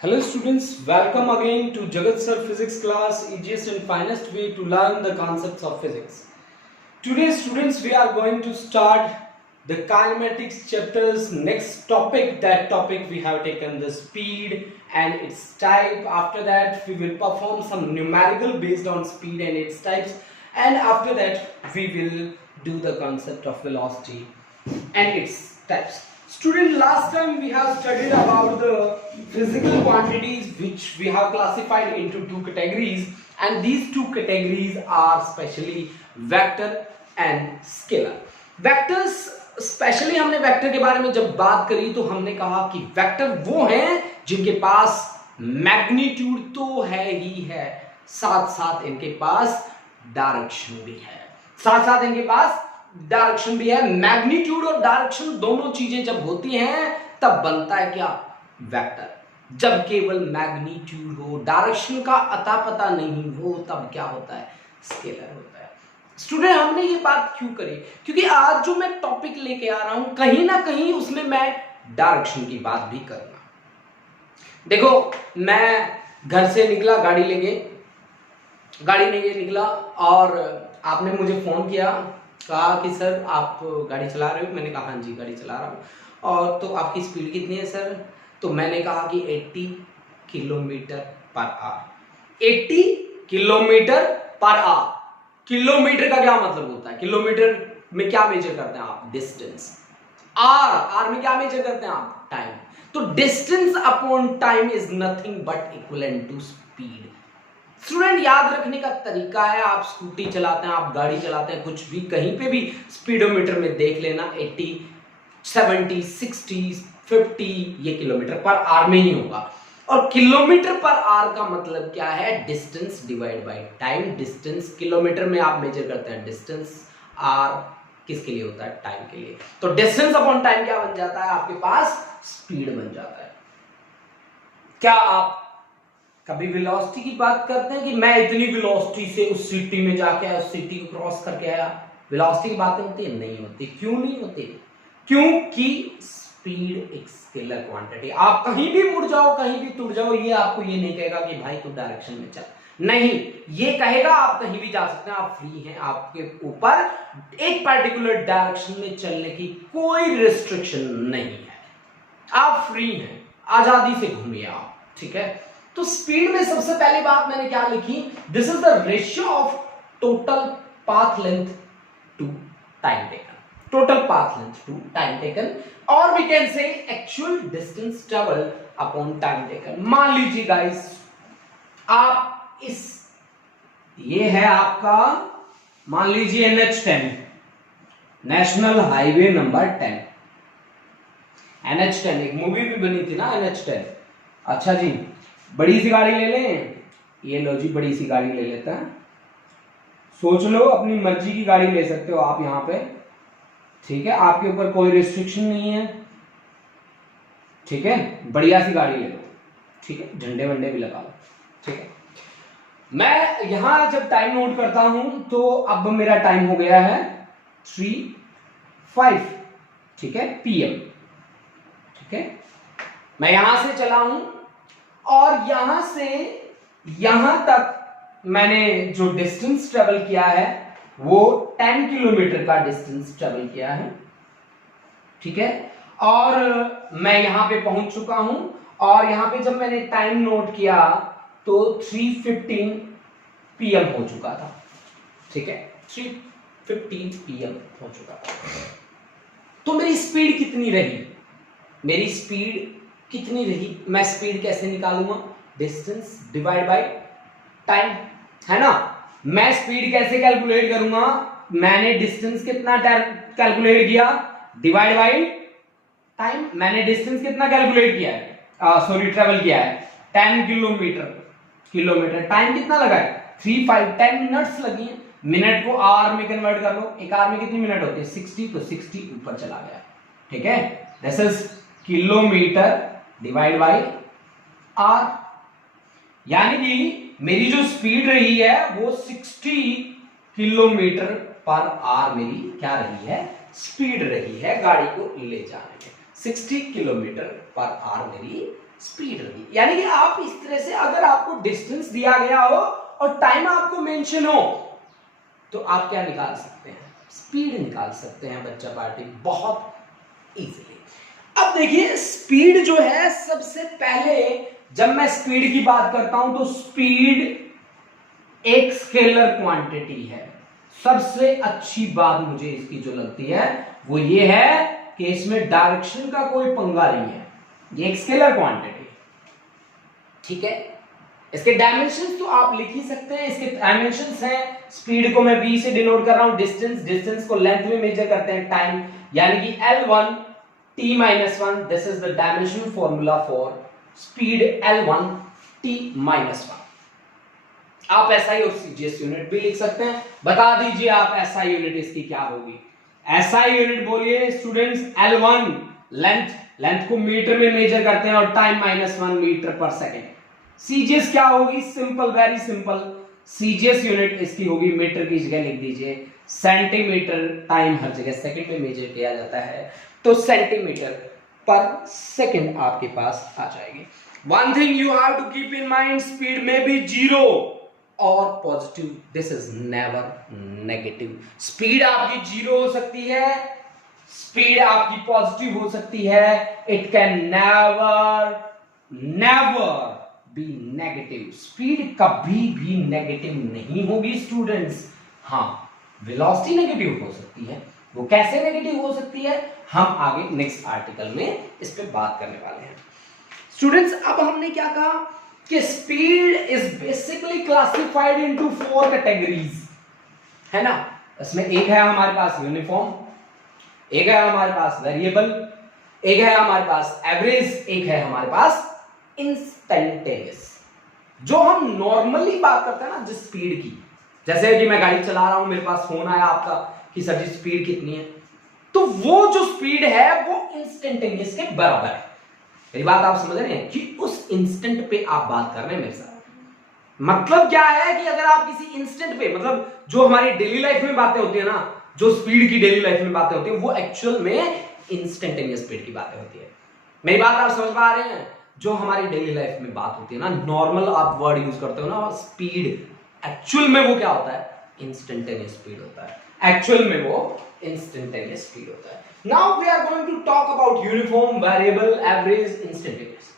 Hello students, welcome again to Jagat Sir Physics class, easiest and finest way to learn the concepts of physics. Today students, we are going to start the kinematics chapters. Next topic, that topic we have taken the speed and its type. After that we will perform some numerical based on speed and its types, and after that we will do the concept of velocity and its types. Student, last time we have studied about the physical quantities which we have classified into two categories, and these two categories are specially vector and scalar. Vectors, specially हमने vector के बारे में जब बात करी तो हमने कहा कि वेक्टर वो हैं जिनके पास मैग्नीट्यूड तो है ही है, साथ साथ इनके पास डायरेक्शन भी है, मैग्नीट्यूड और डायरेक्शन दोनों चीजें जब होती हैं तब बनता है क्या? वेक्टर। जब केवल मैग्नीट्यूड हो, डायरेक्शन का अता पता नहीं हो, तब क्या होता है? स्केलर होता है। स्टूडेंट, हमने ये बात क्यों करी? क्योंकि आज जो मैं टॉपिक लेके आ रहा हूं कहीं ना कहीं उसमें मैं डायरेक्शन की बात भी करूंगा। देखो, मैं घर से निकला, गाड़ी लेके निकला और आपने मुझे फोन किया, कहा कि सर आप गाड़ी चला रहे हो? मैंने कहा हाँ जी गाड़ी चला रहा हूँ। और तो आपकी स्पीड कितनी है सर? तो मैंने कहा कि 80 kilometre per hour. 80 kilometre per hour. Kilometre का क्या मतलब होता है? किलोमीटर में क्या मेजर करते हैं आप? डिस्टेंस। आर में क्या मेजर करते हैं आप? टाइम। तो distance upon time is nothing but equivalent to speed. Student, याद रखने का तरीका है, आप स्कूटी चलाते हैं, आप गाड़ी चलाते हैं, कुछ भी कहीं पे भी स्पीडोमीटर में देख लेना 80, 70, 60, 50 ये किलोमीटर पर आवर में ही होगा। और किलोमीटर पर आवर का मतलब क्या है? Distance divide by time. Distance kilometre में आप मेजर करते हैं डिस्टेंस, आर किसके लिए होता है? टाइम के लिए। तो डिस्टेंस अपॉन टाइम क्या बन जाता है? आपके पास स्पीड बन जाता है। क्या आप कभी वेलोसिटी की बात करते हैं कि मैं इतनी वेलोसिटी से उस सिटी में जाके आया, उस सिटी को क्रॉस करके आया? वेलोसिटी की बातें होती है? नहीं होती। क्यों नहीं होती? क्योंकि स्पीड एक स्केलर क्वांटिटी। आप कहीं भी मुड़ जाओ, कहीं भी तुड़ जाओ, ये आपको ये नहीं कहेगा कि भाई तू डायरेक्शन में चल, नहीं, ये कहेगा आप कहीं भी जा सकते हैं, आप फ्री हैं, आपके ऊपर एक पर्टिकुलर डायरेक्शन में चलने की कोई रिस्ट्रिक्शन नहीं है, आप फ्री हैं, आजादी से घूमिए आप। ठीक है, तो स्पीड में सबसे पहली बात मैंने क्या लिखी? This is the ratio of total path length to time taken. Total path length to time taken, और we can say actual distance travel upon time taken. मान लीजिए गाइस, आप ये है आपका, मान लीजिए NH10, national highway number 10। NH10 एक मूवी भी बनी थी ना, NH10। अच्छा जी, बड़ी सी गाड़ी ले लें? ये लो जी, बड़ी सी गाड़ी ले लेते हैं। सोच लो, अपनी मर्जी की गाड़ी ले सकते हो आप यहाँ पे। ठीक है, आपके ऊपर कोई रिस्ट्रिक्शन नहीं है। ठीक है, बढ़िया सी गाड़ी ले लो। ठीक है, झंडे वंडे भी लगा लो। ठीक है, मैं यहां जब टाइम नोट करता हूं तो अब मेरा टाइम हो गया है 3:05। ठीक है, PM। ठीक है, मैं यहां से चला हूं और यहां से यहां तक मैंने जो डिस्टेंस ट्रेवल किया है वो 10 किलोमीटर का डिस्टेंस ट्रेवल किया है। ठीक है, और मैं यहां पे पहुंच चुका हूं, और यहां पे जब मैंने टाइम नोट किया तो 3:15 PM हो चुका था। ठीक है, 3:15 PM हो चुका था। तो मेरी स्पीड कितनी रही? मैं स्पीड कैसे निकालूंगा? डिस्टेंस डिवाइड बाय टाइम, है ना। मैं स्पीड कैसे कैलकुलेट करूंगा? मैंने डिस्टेंस कितना कैलकुलेट किया डिवाइड बाय टाइम। मैंने डिस्टेंस कितना कैलकुलेट किया है, ट्रेवल किया है 10 किलोमीटर। टाइम कितना लगा है? 10 मिनट्स लगी है। मिनट को आवर में कन्वर्ट कर लो, एक आवर में कितनी मिनट होती है? 60, तो 60 ऊपर चला गया। ठीक है, this is kilometre divide by hour. यानी कि मेरी जो स्पीड रही है वो 60 किलोमीटर पर आवर मेरी क्या रही है? स्पीड रही है गाड़ी को ले जाने में। 60 किलोमीटर पर आवर मेरी स्पीड लगी। यानी कि आप इस तरह से अगर आपको डिस्टेंस दिया गया हो और टाइम आपको मेंशन हो तो आप क्या निकाल सकते हैं, स्पीड निकाल सकते हैं बच्चा पार्टी, बहुत इजीली। अब देखिए स्पीड जो है, सबसे पहले जब मैं स्पीड की बात करता हूं तो स्पीड एक स्केलर क्वांटिटी है। सबसे अच्छी बात मुझे इसकी जो लगती है वो ये है कि इसमें डायरेक्शन का कोई पंगा नहीं है, ये एक स्केलर क्वांटिटी, ठीक है। इसके डायमेंशंस तो आप लिख ही सकते हैं। इसके डायमेंशंस हैं, स्पीड को मैं v से डिनोट कर रहा हूं, डिस्टेंस को लेंथ में मेजर करते हैं, टाइम, यानी कि L1 t-1, this is the dimension formula for speed L1 t-1। आप SI और CGS यूनिट भी लिख सकते हैं। बता दीजिए आप SI यूनिट इसकी क्या होगी। SI यूनिट बोलिए स्टूडेंट्स, L1 लेंथ को मीटर में मेजर करते हैं और टाइम -1 मीटर पर सेकेंड। CGS क्या होगी, simple, very simple, CGS unit इसकी होगी, मीटर की जगह लिख दीजिए सेंटीमीटर, टाइम हर जगह सेकंड में मेजर किया जाता है तो सेंटीमीटर पर सेकंड आपके पास आ जाएगी। One thing you have to keep in mind, speed में भी जीरो और positive, this is never negative. Speed आपकी जीरो हो सकती है, स्पीड आपकी पॉजिटिव हो सकती है, it can never be negative. Speed कभी भी नेगेटिव नहीं होगी स्टूडेंट्स। हाँ, वेलोसिटी नेगेटिव हो सकती है, वो कैसे नेगेटिव हो सकती है हम आगे नेक्स्ट आर्टिकल में इस पे बात करने वाले हैं। स्टूडेंट्स अब हमने क्या कहा कि speed is basically classified into 4 categories, है ना। इसमें एक है हमारे पास यूनिफॉर्म, एक है हमारे पास वेरिएबल, एक है हमारे पास एवरेज, एक है हमारे पास इंस्टेंटेनियस। जो हम नॉर्मली बात करते हैं ना जिस स्पीड की, जैसे कि मैं गाड़ी चला रहा हूं, मेरे पास फोन आया आपका कि सर जी स्पीड कितनी है, तो वो जो स्पीड है वो इंस्टेंटेनियस के बराबर है। मेरी बात आप समझ रहे हैं कि उस इंस्टेंट पे आप बात कर रहे हैं मेरे साथ। मतलब क्या है कि अगर आप किसी इंस्टेंट पे, मतलब जो हमारी डेली लाइफ में बातें होती है ना, जो स्पीड की डेली लाइफ में बातें होती है वो एक्चुअल में इंस्टेंटेनियस स्पीड की बातें होती है। मेरी बात आप समझ पा रहे हैं। जो हमारी डेली लाइफ में बात होती है ना, नॉर्मल आप वर्ड यूज करते हो ना स्पीड, एक्चुअल में वो क्या होता है, इंस्टेंटेनियस स्पीड होता है। एक्चुअल में वो इंस्टेंटेनियस स्पीड होता है। Now we are going to talk about uniform, variable, average, instantaneous.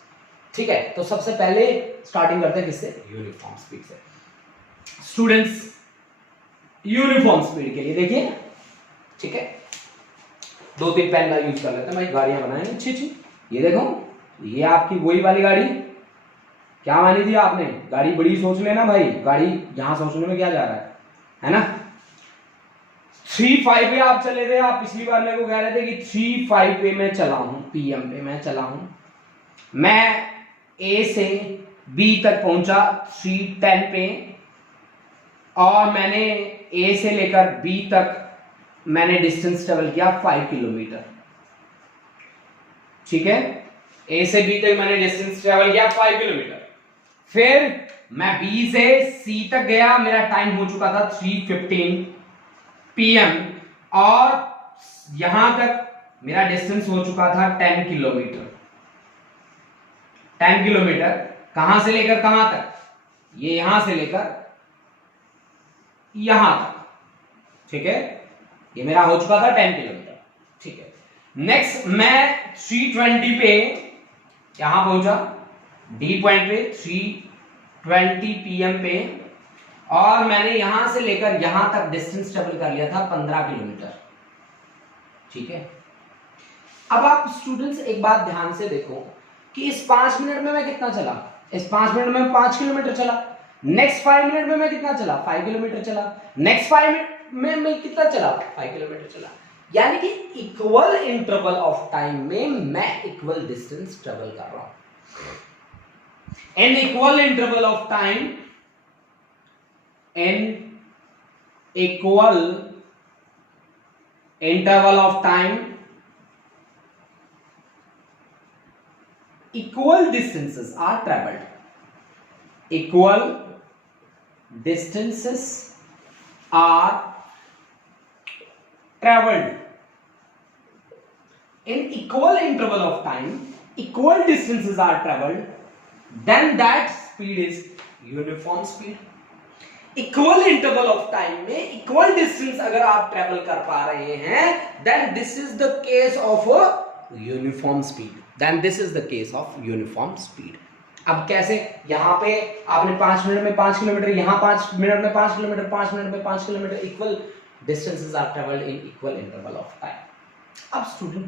ठीक है, तो सबसे पहले स्टार्टिंग करते हैं किससे, यूनिफॉर्म स्पीड से। स्टूडेंट्स यूनिफॉर्म स्पीड के लिए देखिए, ठीक है, 2-3 पेन का यूज कर लेते हैं भाई, गाड़ियां बनाएंगे अच्छी अच्छी। ये देखो, ये आपकी वही वाली गाड़ी, क्या मानी थी आपने, गाड़ी बड़ी सोच लेना भाई, गाड़ी यहां सोचने में क्या जा रहा है ना। 3-5 पे आप चले थे, आप पिछली बार मेरे को कह रहे थे कि 3-5 पे मैं चला हूं, PM पे मैं चला हूं, मैं A से B तक पहुंचा 3:10 पे, और मैंने A से लेकर B तक मैंने डिस्टेंस ट्रेवल किया 5 किलोमीटर। ठीक है, A से B तक मैंने डिस्टेंस ट्रेवल किया 5 किलोमीटर। फिर मैं B से C तक गया, मेरा टाइम हो चुका था 3:15 PM, और यहां तक मेरा डिस्टेंस हो चुका था 10 किलोमीटर। 10 किलोमीटर कहां से लेकर कहां तक, ये यहां से लेकर यहां तक। ठीक है, ये मेरा हो चुका था 10 किलोमीटर। ठीक है, नेक्स्ट मैं 3:20 पे यहां पहुंचा, D पॉइंट पे 3:20 PM पे, और मैंने यहां से लेकर यहां तक डिस्टेंस ट्रेवल कर लिया था 15 किलोमीटर। ठीक है, अब आप स्टूडेंट्स एक बात ध्यान से देखो कि इस 5 मिनट में मैं कितना चला, इस 5 मिनट में 5 किलोमीटर चला, नेक्स्ट 5 मिनट में मैं कितना चला, 5 किलोमीटर चला, नेक्स्ट 5 मिनट में मैं कितना चला, 5 किलोमीटर चला। यानी कि इक्वल इंटरवल ऑफ टाइम में मैं इक्वल डिस्टेंस ट्रेवल कर रहा हूं। इन equal interval of time, in equal interval of time, equal distances are traveled, equal distances are traveled in equal interval of time, equal distances are traveled, then that speed is uniform speed. Equal interval of time में equal distance अगर आप travel कर पा रहे हैं, then this is the case of uniform speed. Then this is the case of uniform speed. अब कैसे? यहां पे आपने 5 मिनट में 5 किलोमीटर, यहां 5 मिनट में 5 किलोमीटर, 5 मिनट में 5 kilometre, equal distances are travelled in equal interval of time. अब स्टूडेंट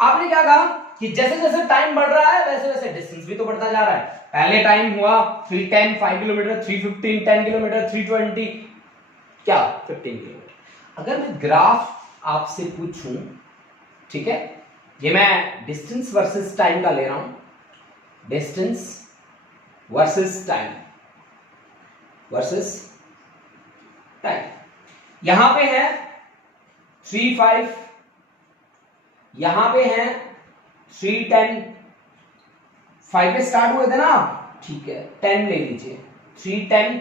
आपने क्या कहा कि जैसे जैसे टाइम बढ़ रहा है वैसे वैसे डिस्टेंस भी तो बढ़ता जा रहा है. पहले टाइम हुआ 310 5 किलोमीटर, 315 10 किलोमीटर, 320 क्या 15 किलोमीटर. अगर मैं ग्राफ आपसे पूछूं, ठीक है, ये मैं डिस्टेंस वर्सेस टाइम का ले रहा हूं, distance versus time versus time. यहां पे है 3-5, यहां पे है 3-10, 5 पे स्टार्ट हुए थे ना आप, ठीक है, 10 ले लीजिए, 3-10,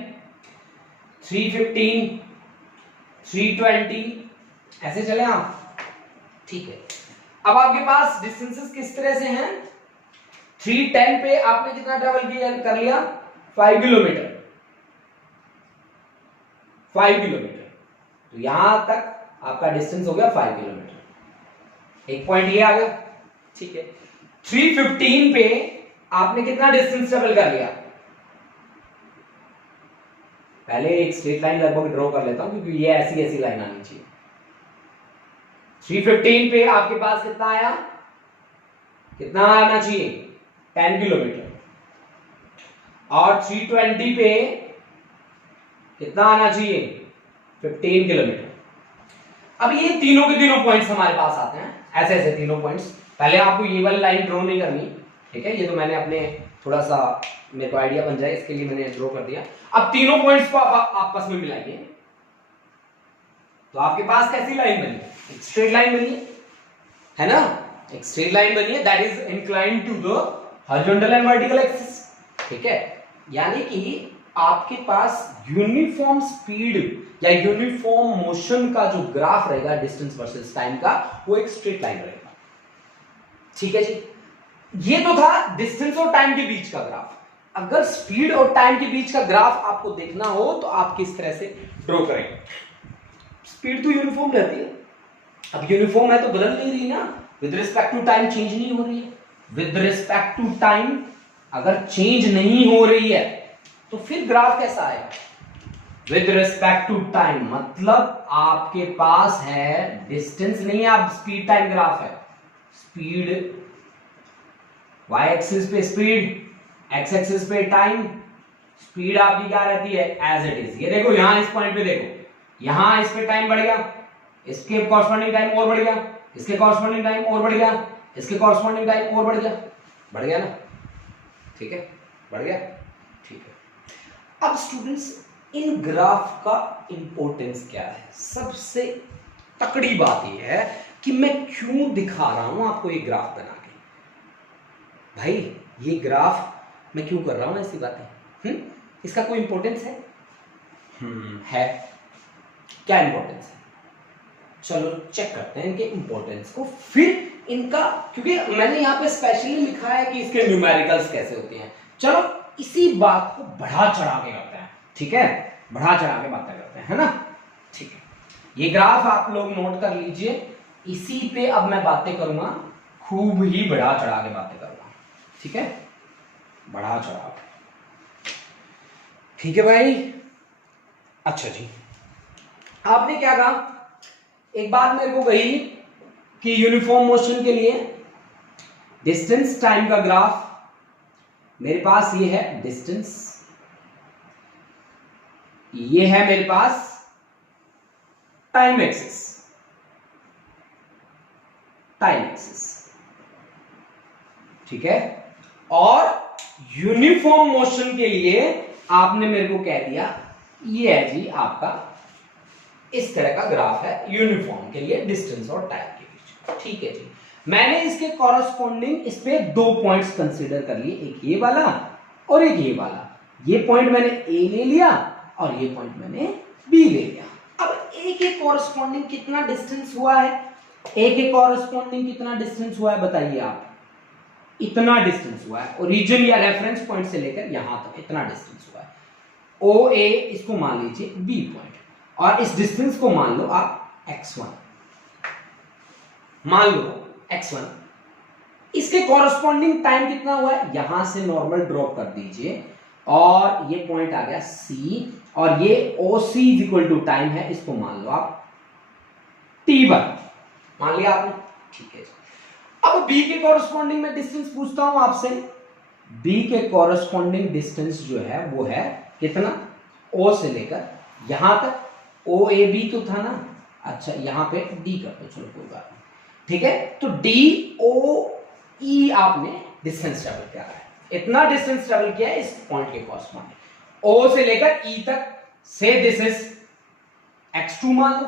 3-15, 3-20, ऐसे चले आप, ठीक है. अब आपके पास डिस्टेंसेस किस तरह से हैं? 3-10 पे आपने कितना ट्रेवल किया कर लिया? 5 किलोमीटर, 5 किलोमीटर. तो यहां तक आपका डिस्टेंस हो गया 5 किलोमीटर. एक पॉइंट ये आ गया, ठीक है. 315 पे आपने कितना डिस्टेंस ट्रेवल कर लिया? पहले एक स्ट्रेट लाइन लगभग ड्रॉ कर लेता हूं क्योंकि ये ऐसी ऐसी लाइन आनी चाहिए. 315 पे आपके पास कितना आया? कितना आना चाहिए? 10 किलोमीटर. और 320 पे कितना आना चाहिए? 15 किलोमीटर. अब ये तीनों के तीनों पॉइंट्स हमारे पास आते हैं, ऐसे ऐसे तीनों पॉइंट्स. पहले आपको ये वाली लाइन ड्रॉ नहीं करनी, ठीक है, ये तो मैंने अपने थोड़ा सा मेरे को आइडिया बन जाए इसके लिए मैंने ड्रॉ कर दिया. अब तीनों पॉइंट्स को आप आपस में मिलाइए तो आपके पास कैसी लाइन बनी? एक स्ट्रेट लाइन बनी है ना, एक स्ट्रेट लाइन बनी है that is inclined to the horizontal and vertical axis. ठीक है, यानी कि आपके पास यूनिफॉर्म स्पीड या यूनिफॉर्म मोशन का जो ग्राफ रहेगा डिस्टेंस वर्सेस टाइम का, वो एक स्ट्रेट लाइन रहेगा. ठीक है जी, ये तो था डिस्टेंस और टाइम के बीच का ग्राफ. अगर स्पीड और टाइम के बीच का ग्राफ आपको देखना हो तो आप किस तरह से ड्रॉ करेंगे? स्पीड तो यूनिफॉर्म रहती है. अब यूनिफॉर्म है तो बदल नहीं रही ना, with respect to time change नहीं हो रही है. विद रिस्पेक्ट टू टाइम अगर चेंज नहीं हो रही है तो फिर ग्राफ कैसा आएगा? विद रिस्पेक्ट टू टाइम मतलब आपके पास है डिस्टेंस नहीं है, आप स्पीड टाइम ग्राफ है. स्पीड y एक्सिस पे स्पीड, x एक्सिस पे टाइम. स्पीड आपकी क्या रहती है? As it is. ये देखो यहां इस पॉइंट पे देखो, यहां इस पे टाइम बढ़ गया, इसके कॉरस्पॉन्डिंग टाइम और बढ़ गया, इसके कॉरस्पॉन्डिंग टाइम और बढ़ गया, इसके कॉरस्पॉन्डिंग टाइम और बढ़ गया. बढ़ गया ना? ठीक है, बढ़ गया. ठीक है. अब स्टूडेंट्स इन ग्राफ का इंपॉर्टेंस क्या है? सबसे तकड़ी बात यह है कि मैं क्यों दिखा रहा हूं आपको ये ग्राफ बना के. भाई ये ग्राफ मैं क्यों कर रहा हूं ऐसी बातें? इसका कोई इंपॉर्टेंस है? है. क्या इंपॉर्टेंस है? चलो चेक करते हैं इनके इंपॉर्टेंस को. फिर इनका, क्योंकि मैंने यहां पे स्पेशली लिखा है कि इसके न्यूमेरिकल्स कैसे होते हैं. चलो इसी बात को बढ़ा चढ़ा के करते हैं. ठीक है, बढ़ा चढ़ा के बातें करते हैं, है ना? ठीक है, ये ग्राफ आप लोग नोट कर लीजिए. इसी पे अब मैं बातें करूंगा, खूब ही बढ़ा चढ़ा के बातें करूंगा. ठीक है, बढ़ा चढ़ा. ठीक है भाई. अच्छा जी, आपने क्या कहा? एक बात मेरे को कही कि यूनिफॉर्म मोशन के लिए डिस्टेंस टाइम का ग्राफ मेरे पास ये है डिस्टेंस, ये है मेरे पास टाइम एक्सिस. टाइम एक्सिस, ठीक है. और यूनिफॉर्म मोशन के लिए आपने मेरे को कह दिया ये है जी आपका इस तरह का ग्राफ है यूनिफॉर्म के लिए डिस्टेंस और टाइम के बीच. ठीक है जी, मैंने इसके कॉरस्पॉन्डिंग इस पे 2 पॉइंट्स कंसीडर कर लिए, एक ये वाला और एक ये वाला. ये पॉइंट मैंने ए ले लिया और ये पॉइंट मैंने बी ले लिया. अब ए के कॉरस्पॉन्डिंग कितना डिस्टेंस हुआ है? ए के कॉरस्पॉन्डिंग कितना डिस्टेंस हुआ है बताइए आप? इतना डिस्टेंस हुआ है, ओरिजिन या रेफरेंस पॉइंट से लेकर यहां तक इतना डिस्टेंस हुआ है। ओ ए इसको मान लीजिए बी पॉइंट, और इस डिस्टेंस को मान लो आप x1, मान लो x1। इसके कॉरस्पॉन्डिंग टाइम कितना हुआ है, यहां से नॉर्मल ड्रॉप कर दीजिए और ये पॉइंट आ गया C, और ये OC is equal to time है, इसको मान लो आप T1, मान लिया आपने, ठीक है। अब B के कॉरस्पॉन्डिंग में डिस्टेंस पूछता हूं आपसे। B के कॉरस्पॉन्डिंग डिस्टेंस जो है वो है कितना, O से लेकर यहां तक, OAB तो था ना, अच्छा यहां पे D कर दो, चलो कोई बात नहीं, ठीक है। तो DOE आपने डिस्टेंस ट्रेवल किया है, इतना डिस्टेंस ट्रेवल किया है इस पॉइंट के कॉरस्पॉन्डिंग, O से लेकर E तक, से दिस इज x2 मान लो।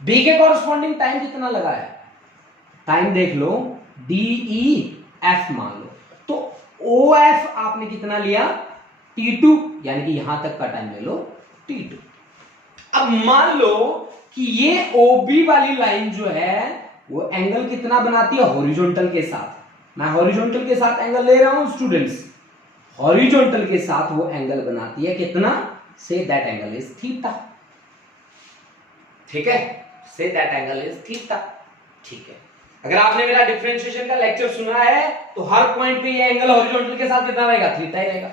B के कॉरस्पॉन्डिंग टाइम कितना लगा है, टाइम देख लो, DEF मान लो, तो OF आपने कितना लिया, T2, यानी कि यहां तक का टाइम ले लो T2। अब मान लो कि ये OB वाली लाइन जो है वो एंगल कितना बनाती है, हॉरिजॉन्टल के साथ, मैं हॉरिजॉन्टल के साथ एंगल ले रहा हूं स्टूडेंट्स, हॉरिजॉन्टल के साथ वो एंगल बनाती है कितना, say that angle is theta, ठीक है, say that angle is theta, ठीक है। अगर आपने मेरा डिफरेंशिएशन का लेक्चर सुना है तो हर पॉइंट पे ये एंगल हॉरिजॉन्टल के साथ कितना रहेगा, थीटा ही रहेगा।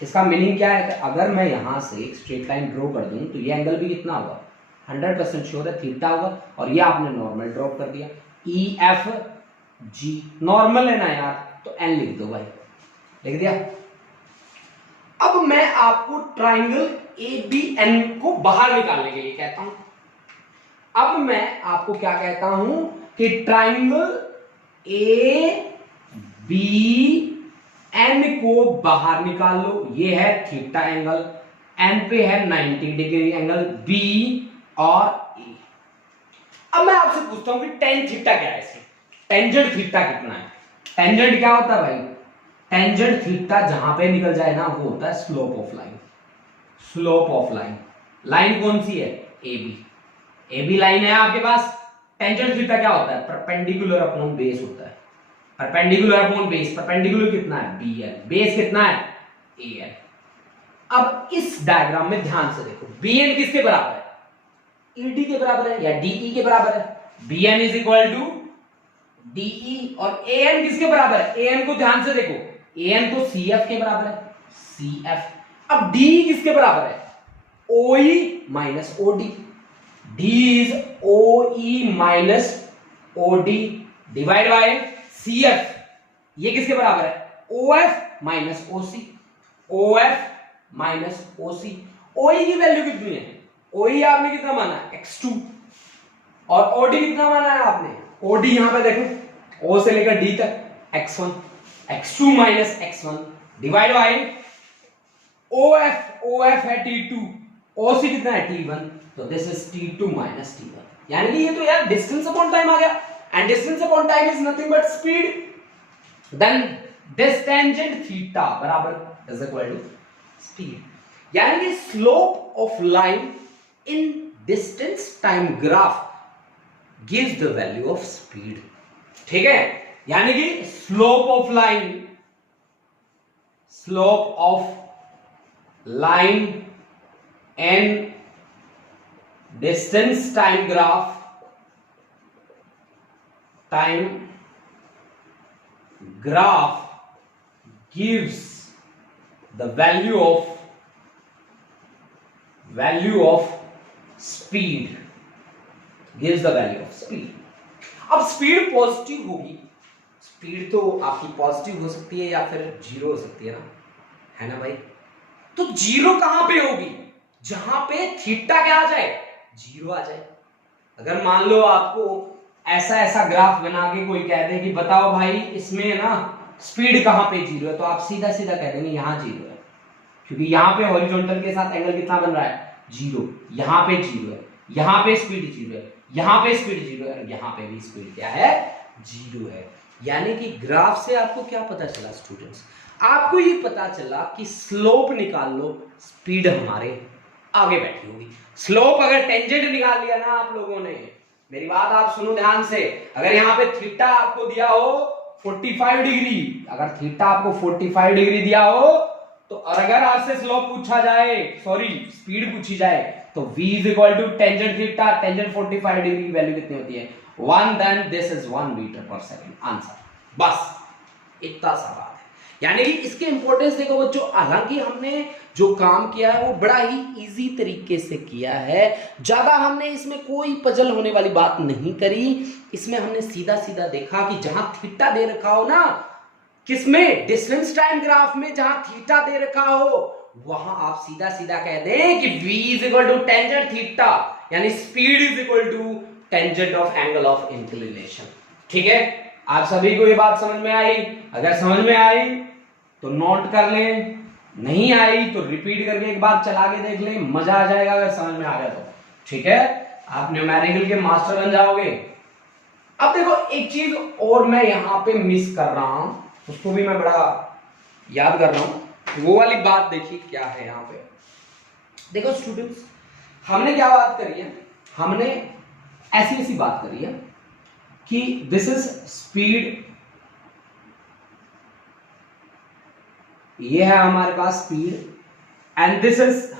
इसका मीनिंग क्या है, अगर मैं यहां से एक स्ट्रेट लाइन ड्रॉ कर दूं तो ये एंगल भी कितना होगा, 100% श्योर है थीटा होगा, और ये आपने नॉर्मल ड्रॉप कर दिया, EFG नॉर्मल है ना यार, तो N लिख दो भाई, लिख दिया। अब मैं आपको ट्राइंगल ABN को बाहर निकालने के लिए कहता हूं। अब मैं आपको क्या कहता हूं कि ट्राइंगल ABN को बाहर निकाल लो, ये है थीटा एंगल, N पे है 90 डिग्री एंगल B और E। अब मैं आपसे पूछता हूं कि टेन थीटा क्या है, इसमें टेंजेंट थीटा कितना है। टेंजेंट क्या होता है भाई, टेंजेंट थीटा जहां पे निकल जाए ना वो होता है slope of line, slope of line. Line कौन सी है, AB लाइन है आपके पास। टेंजेंट थीटा क्या होता है, परपेंडिकुलर अपॉन बेस होता है, परपेंडिकुलर अपॉन बेस, परपेंडिकुलर कितना है BN, बेस कितना है AN। अब इस डायग्राम में ध्यान से देखो, BN किसके बराबर है, ED के बराबर है या DE के बराबर है, BN is equal to DE, और AN किसके बराबर है, AN को ध्यान से देखो, AN तो CF के बराबर है, CF। अब DE किसके बराबर है, OE minus OD, D is OE minus OD divide by CF, ये किसके बराबर है, OF minus OC, OF minus OC। OE की वैल्यू कितनी है, OE आपने कितना माना है x2, और OD कितना माना है आपने, OD यहां पे देखो O से लेकर D तक x1, x2 minus x1 divide by OF है T2, OC कितना है T1, तो this is T2 minus T1, यानी कि ये तो यार डिस्टेंस अपॉन टाइम आ गया, and distance upon time is nothing but speed, then this tangent theta बराबर इज इक्वल टू स्पीड, यानी कि slope of line in distance time graph gives the value of speed, ठीक है। यानी कि slope of line and distance time graph gives the value of speed, gives the value of speed। अब speed positive होगी, speed तो आपकी positive हो सकती है या फिर जीरो हो सकती है ना भाई। तो जीरो कहां पे होगी, जहां पे थीटा क्या आ जाए, जीरो आ जाए। अगर मान लो आपको ऐसा ग्राफ बना के कोई कह दे कि बताओ भाई इसमें ना स्पीड कहां पे जीरो है, तो आप सीधा कह देंगे यहां जीरो है, क्योंकि यहां पे हॉरिजॉन्टल के साथ एंगल कितना बन रहा है, जीरो, यहां पे जीरो है, यहां पे स्पीड जीरो है, यहां पे स्पीड जीरो है, और यहां पे भी स्पीड क्या है, जीरो है। यानी कि ग्राफ से आपको क्या पता चला स्टूडेंट्स, आपको ये पता चला कि स्लोप निकाल लो, स्पीड हमारे आगे बैठी होगी। स्लोप अगर टेंजेंट निकाल लिया ना आप लोगों ने, मेरी बात आप सुनो ध्यान से, अगर यहाँ पे थीटा आपको दिया हो 45 डिग्री, अगर थीटा आपको 45 डिग्री दिया हो तो अगर आपसे स्लोप पूछा जाए, सॉरी स्पीड पूछी जाए, तो v is equal to tangent theta, tangent 45 degree की वैल्यू कितनी होती है 1, देन दिस इज 1 मीटर पर सेकंड आंसर। बस इतना सा बात है। यानी कि इसके इंपॉर्टेंस देखो बच्चों, हालांकि हमने जो काम किया है वो बड़ा ही इजी तरीके से किया है, ज्यादा हमने इसमें कोई पजल होने वाली बात नहीं करी। इसमें हमने सीधा सीधा देखा कि जहां थीटा दे रखा हो ना, किसमें, डिस्टेंस टाइम ग्राफ में जहां थीटा दे रखा हो, वहां आप सीधा सीधा कह दें कि v is equal to tangent theta, यानी speed is equal to tangent of angle of inclination. ठीक है, आप सभी को ये बात समझ में आई? अगर समझ में आई तो नोट कर लें, नहीं आई तो रिपीट करके एक बार चला के देख लें, मजा आ जाएगा अगर समझ में आ गया तो। ठीक है, आप न्यूमेरिकल के मास्टर बन जाओगे। अब देखो एक चीज और मैं यहां पे मिस कर रहा हूं, उसको भी मैं बड़ा याद कर रहा हूं, वो वाली बात देखिए क्या है यहां पे। देखो स्टूडेंट्स, हमने क्या बात करी है, हमने ऐसी ऐसी बात करी है कि दिस इज स्पीड, ये है हमारे पास speed, and this is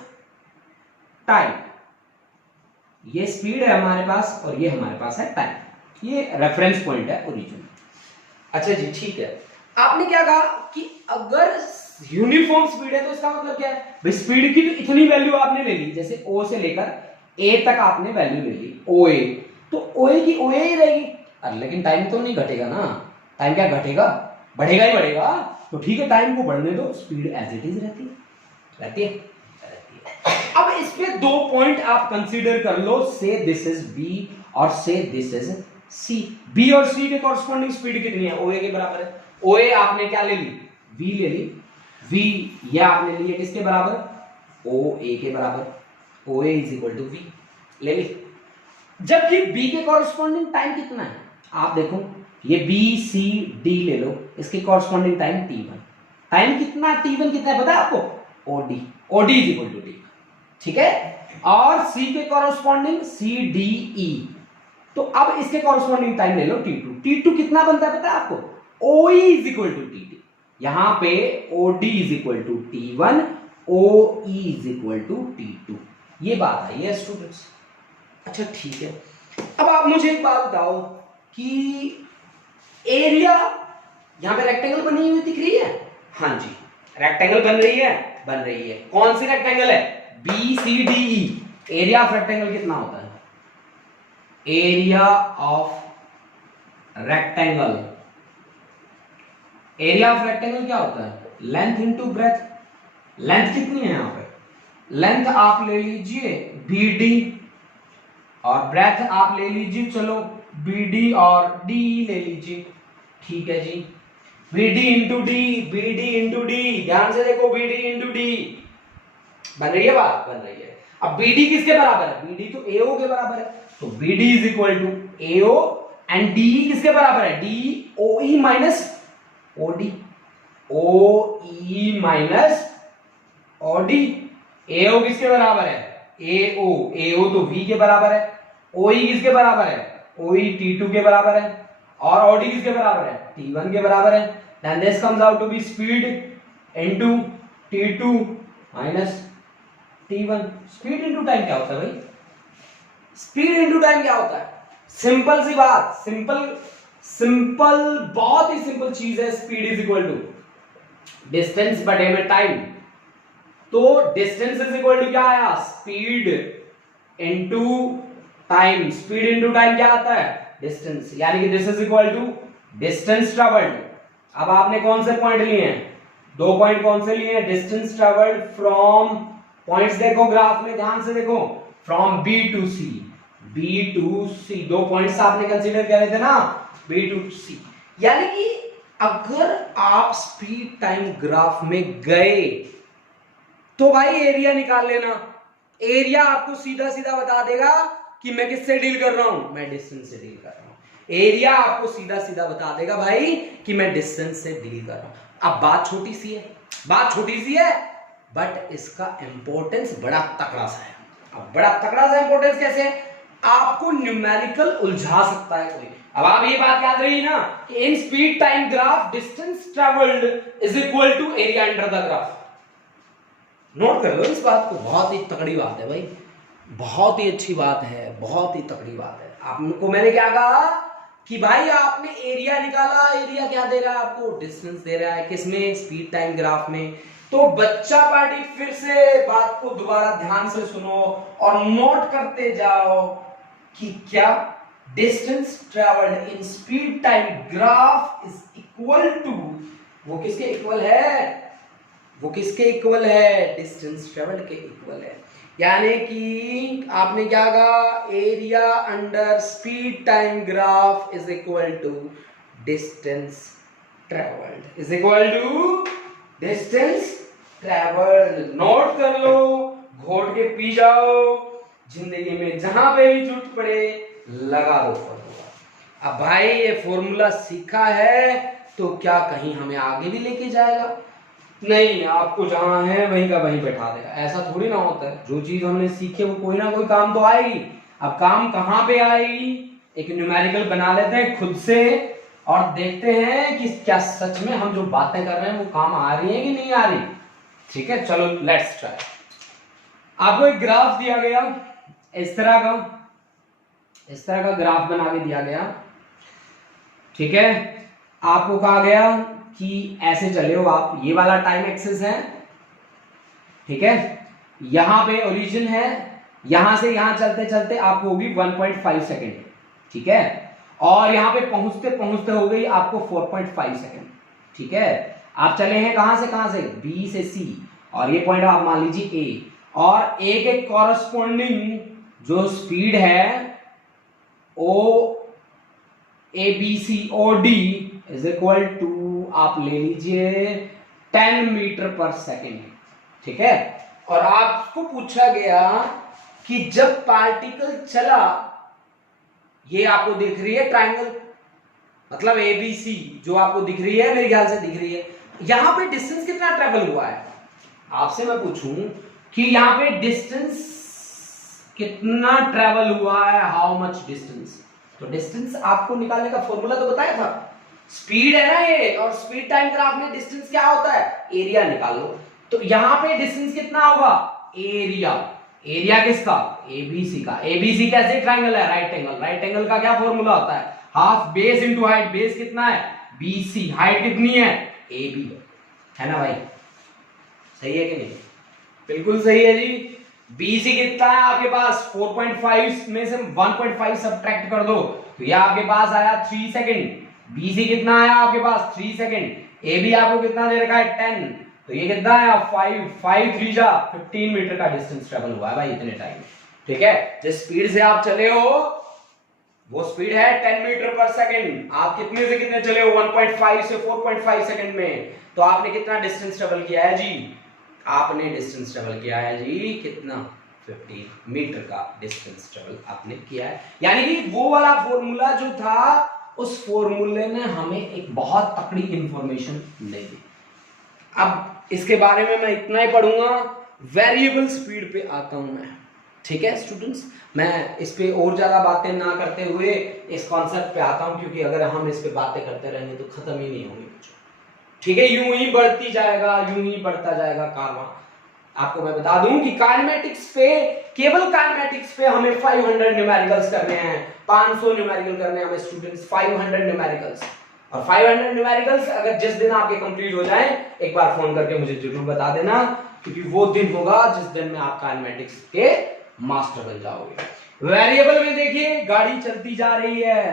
time. ये स्पीड है हमारे पास और ये हमारे पास है टाइम, ये रेफरेंस पॉइंट है, ओरिजिन। अच्छा जी, ठीक है। आपने क्या कहा कि अगर यूनिफॉर्म स्पीड है तो इसका मतलब क्या है भाई, स्पीड की तो इतनी वैल्यू आपने ले ली, जैसे ओ से लेकर ए तक आपने वैल्यू ले ली, ओ ए, तो ओ ए की ओ ए ही रहेगी। अरे लेकिन टाइम तो नहीं घटेगा ना, टाइम क्या घटेगा, बढ़ेगा ही बढ़ेगा। तो ठीक है, टाइम को बढ़ने दो, स्पीड एज इट इज रहती है, रहती है। अब इस पे 2 पॉइंट आप कंसीडर कर लो, से दिस इज बी और से दिस इज सी। बी और सी के कॉरस्पॉन्डिंग स्पीड कितनी है, ओ ए के बराबर है। ओ ए आपने क्या ले ली, वी ले ली, वी ये आपने ली है किसके बराबर, ओ ए के बराबर, ओ ए इज इक्वल टू वी ले ली। जबकि बी के कॉरस्पॉन्डिंग टाइम कितना है, आप देखो ये बी सी डी ले लो, इसके कॉरस्पॉन्डिंग टाइम T1, टाइम कितना T1 कितना है पता है आपको, OD, OD is equal to T। ठीक है, और सी के कॉरस्पॉन्डिंग सी डी ई, तो अब इसके कॉरस्पॉन्डिंग टाइम ले लो T2, T2 कितना बनता है पता है आपको, OE is equal to T2, यहां पे OD is equal to T1, OE is equal to T2, ये बात है ये स्टूडेंट्स। अच्छा ठीक है, अब आप मुझे एक बात बताओ कि एरिया यहां पे रेक्टेंगल बनी हुई दिख रही है, हाँ जी रेक्टेंगल बन रही है, बन रही है। कौन सी रेक्टेंगल है, B C D E. Area of rectangle कितना होता है, area of rectangle, area of rectangle क्या होता है, लेंथ इनटू ब्रेथ। लेंथ कितनी है यहां पे, लेंथ आप ले लीजिए BD और ब्रेथ आप ले लीजिए, चलो BD और DE ले लीजिए। ठीक है जी, BD into D, BD into D, ध्यान से देखो BD इंटू डी, बन रही है बात, बन रही है। अब BD किसके बराबर है, BD तो AO के बराबर है, तो BD is equal to AO and DE किसके बराबर है, DE OE minus OD, OE minus OD। AO किसके बराबर है, AO, AO तो V के बराबर है, OE किसके बराबर है, OE T2 के बराबर है, और OD किसके बराबर है, T1 के बराबर है। Then this comes out to be speed into T2 minus T1। Speed into time क्या होता है भाई, स्पीड इंटू टाइम क्या होता है, सिंपल सी बात, सिंपल बहुत ही सिंपल चीज है। Speed is equal to distance बटे में टाइम, तो डिस्टेंस इज इक्वल टू क्या आया, speed into time. Speed into time क्या आता है, डिस्टेंस, यानी कि this is equal to distance travelled. अब आपने कौन से पॉइंट लिए हैं, 2 पॉइंट कौन से लिए हैं, डिस्टेंस ट्रेवल्ड फ्रॉम, पॉइंट्स देखो ग्राफ में ध्यान से देखो, from B to C, B to C, 2 points आपने कंसीडर करे थे ना, B टू C। यानी कि अगर आप स्पीड टाइम ग्राफ में गए तो भाई एरिया निकाल लेना, एरिया आपको सीधा सीधा बता देगा कि मैं किससे डील कर रहा हूं, मैं डिस्टेंस से डील कर रहा हूं। एरिया आपको सीधा सीधा बता देगा भाई कि मैं डिस्टेंस से डील कर रहा हूं। अब बात छोटी सी है, बात छोटी सी है, बट इसका इंपॉर्टेंस बड़ा तगड़ा सा है। अब बड़ा तगड़ा सा इंपॉर्टेंस कैसे है, आपको न्यूमेरिकल उलझा सकता है कोई। अब आप ये बात याद रही ना कि in speed time graph distance travelled is equal to area under the graph. Note कर लो इस बात को, बहुत ही तगड़ी बात है भाई, बहुत ही अच्छी बात है, बहुत ही तगड़ी बात है। आपको मैंने क्या कहा कि भाई आपने एरिया निकाला, एरिया क्या दे रहा है आपको, डिस्टेंस दे रहा है, किसमें, स्पीड टाइम ग्राफ में। तो बच्चा पार्टी फिर से बात को दोबारा ध्यान से सुनो और नोट करते जाओ कि क्या distance travelled in speed time graph is equal to, वो किसके इक्वल है, वो किसके इक्वल है, डिस्टेंस ट्रेवल्ड के इक्वल है। यानी कि आपने क्या कहा, area under speed time graph is equal to distance travelled, is equal to distance travelled. Note कर लो, घोट के पी जाओ, जिंदगी में जहां पे भी जरूरत पड़े लगा दो फॉर्मूला। अब भाई ये फॉर्मूला सीखा है तो क्या कहीं हमें आगे भी लेके जाएगा? नहीं, आपको जहां है वहीं का वहीं बैठा देगा, ऐसा थोड़ी ना होता है। जो चीज हमने सीखी वो कोई ना कोई काम तो आएगी। अब काम कहां पे आएगी, एक न्यूमेरिकल बना लेते हैं खुद से और देखते हैं कि क्या सच में हम जो बातें कर रहे हैं वो काम आ रही है कि नहीं आ रही। ठीक है, चलो लेट्स ट्राई। आपको एक ग्राफ दिया गया, इस तरह का ग्राफ बना के दिया गया। ठीक है, आपको कहा गया कि ऐसे चले हो आप, ये वाला टाइम एक्सिस है। ठीक है, यहां पे ओरिजिन है, यहां से यहां चलते चलते आपको होगी 1.5 सेकेंड। ठीक है, और यहां पे पहुंचते पहुंचते हो गई आपको 4.5 सेकेंड। ठीक है, आप चले हैं कहां से बी से सी, और ये पॉइंट आप मान लीजिए ए, और ए के कॉरस्पॉन्डिंग जो स्पीड है O A B C O D is equal to, आप ले लीजिए 10 मीटर पर सेकेंड। ठीक है, और आपको पूछा गया कि जब पार्टिकल चला, ये आपको दिख रही है ट्राइंगल, मतलब एबीसी जो आपको दिख रही है, मेरे ख्याल से दिख रही है। यहां पे डिस्टेंस कितना ट्रेवल हुआ है, आपसे मैं पूछूं कि यहां पे डिस्टेंस कितना ट्रेवल हुआ है, हाउ मच डिस्टेंस। तो डिस्टेंस आपको निकालने का फॉर्मूला तो बताया था, स्पीड है ना ये, और स्पीड टाइम ग्राफ में डिस्टेंस क्या होता है, एरिया निकाल लो। तो यहां पे डिस्टेंस कितना होगा, एरिया, एरिया किसका, एबीसी का। एबीसी कैसे ट्राइंगल है, राइट एंगल, राइट एंगल का क्या फॉर्मूला होता है, half base into height, base कितना है बीसी, हाइट कितनी है एबी, है ना भाई, सही है कि नहीं, बिल्कुल सही है जी। बीसी कितना है आपके पास, 4.5 में से 1.5 सब्ट्रैक्ट कर दो तो ये आपके पास आया 3 सेकंड। बीसी कितना आया आपके पास 3 सेकंड। ए बी आपको कितना दे रखा है 10, तो ये कितना आया 5 3 जा 15 मीटर का डिस्टेंस ट्रेवल हुआ है भाई इतने टाइम। ठीक है, जिस स्पीड से आप चले हो वो स्पीड है 10 मीटर पर सेकंड। आप कितने से कितने चले हो, 1.5 से 4.5 सेकंड में, तो आपने कितना डिस्टेंस ट्रेवल किया है जी, आपने डिस्टेंस ट्रेवल किया है जी कितना, 15 मीटर का डिस्टेंस ट्रेवल आपने किया है। यानी कि वो वाला फॉर्मूला जो था, उस फॉर्मूले ने हमें एक बहुत तकड़ी इंफॉर्मेशन दे दी। अब इसके बारे में मैं इतना ही पढ़ूंगा, वेरिएबल स्पीड पे आता हूं मैं। ठीक है स्टूडेंट्स, मैं इस पे और ज्यादा बातें ना करते हुए इस कॉन्सेप्ट पे आता हूं, क्योंकि अगर हम इस पे बातें करते रहेंगे तो खत्म ही नहीं होंगे कुछ। ठीक है, यूं ही बढ़ती जाएगा, यूं ही बढ़ता जाएगा कारवां। आपको मैं बता दूं कि काइनेमेटिक्स पे, केवल काइनेमेटिक्स पे हमें 500 न्यूमेरिकल्स करने हैं, 500 न्यूमेरिकल करने हैं हमें स्टूडेंट्स, 500 न्यूमेरिकल्स। और 500 न्यूमेरिकल्स अगर जिस दिन आपके कंप्लीट हो जाएं, एक बार फोन करके मुझे जरूर बता देना, क्योंकि वो दिन होगा जिस दिन में आप काइनेमेटिक्स के मास्टर बन जाओगे। वेरिएबल में देखिए गाड़ी चलती जा रही है,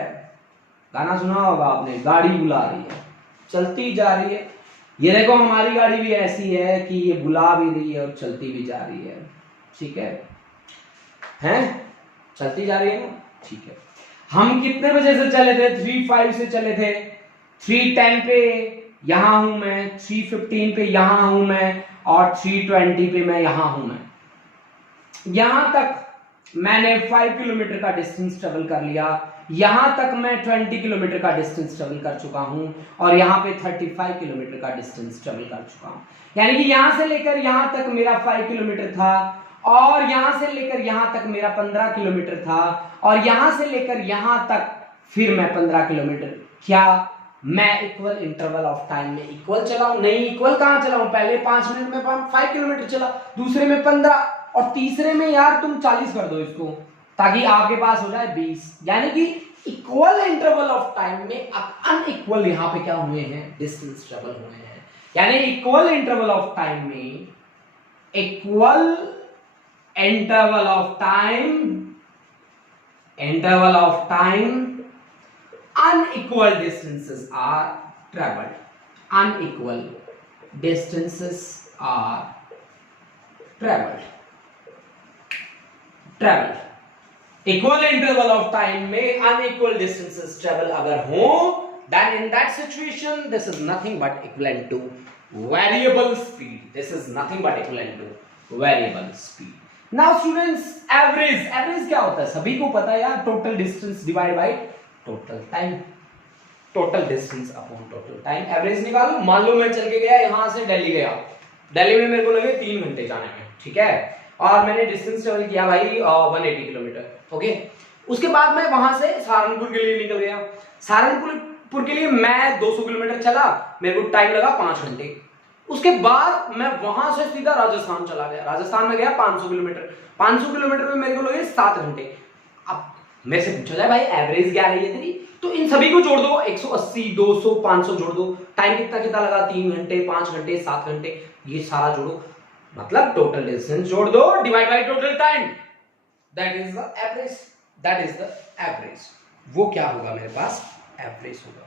गाना सुना होगा आपने, गाड़ी बुला रही है, चलती जा रही है। ये देखो हमारी गाड़ी भी ऐसी है कि ये बुला भी रही है और चलती भी जा रही है। ठीक है, हैं चलती जा रही है ना, ठीक है। हम कितने बजे से चले थे, 3:05 से चले थे, 3:10 पे यहां हूं मैं, 3:15 पे यहां हूं मैं, और 3:20 पे मैं यहां हूं मैं। यहां तक मैंने 5 किलोमीटर का डिस्टेंस ट्रेवल कर लिया, यहां तक मैं 20 किलोमीटर का डिस्टेंस ट्रेवल कर चुका हूं, और यहां पे 35 किलोमीटर का डिस्टेंस ट्रेवल कर चुका हूं। यानी कि यहां से लेकर यहां तक मेरा 5 किलोमीटर था, और यहां से लेकर यहां तक मेरा 15 किलोमीटर था, और यहां से लेकर यहां तक फिर मैं 15 किलोमीटर। क्या मैं इक्वल इंटरवल ऑफ टाइम में इक्वल चलाऊं? नहीं, इक्वल कहां चलाऊं? पहले 5 मिनट में 5 किलोमीटर चला, दूसरे में 15 और तीसरे में यार तुम 40 कर दो इसको, ताकि आपके पास हो जाए 20। यानी कि इक्वल इंटरवल ऑफ टाइम में अनइक्वल यहां पे क्या हुए हैं? डिस्टेंस ट्रेवल हुए हैं। यानी इक्वल इंटरवल ऑफ टाइम में equal interval of time unequal distances are traveled. Unequal distances are traveled. Equal interval of time में unequal distances travel अगर हो, then in that situation this is nothing but equivalent to variable speed. This is nothing but equivalent to variable speed. Now students, average क्या होता है? सभी को पता है यार, total distance divided by total time, total distance upon total time. Average निकालो। मान लो मैं चल के गया यहां से दिल्ली गया, दिल्ली में मेरे को लगे 3 घंटे जाने में, ठीक है, और मैंने डिस्टेंस ट्रेवल किया भाई 180 किलोमीटर। ओके, उसके बाद मैं वहां से सहारनपुर के लिए निकल गया। सहारनपुर के लिए मैं 200 किलोमीटर चला, मेरे को टाइम लगा 5 घंटे। उसके बाद मैं वहां से सीधा राजस्थान चला गया, राजस्थान में गया 500 किलोमीटर, 500 किलोमीटर में मेरे को लगे 7 घंटे। अब मेरे से पूछा जाए भाई एवरेज क्या रही है तेरी, तो इन सभी को जोड़ दो, 180 200 500 जोड़ दो, टाइम कितना कितना लगा? 3 घंटे 5 घंटे 7 घंटे, ये सारा जोड़ो, मतलब टोटल डिस्टेंस जोड़ दो divide by total time, that is the average. वो क्या होगा मेरे पास? एवरेज होगा।